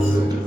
Thank mm -hmm. you.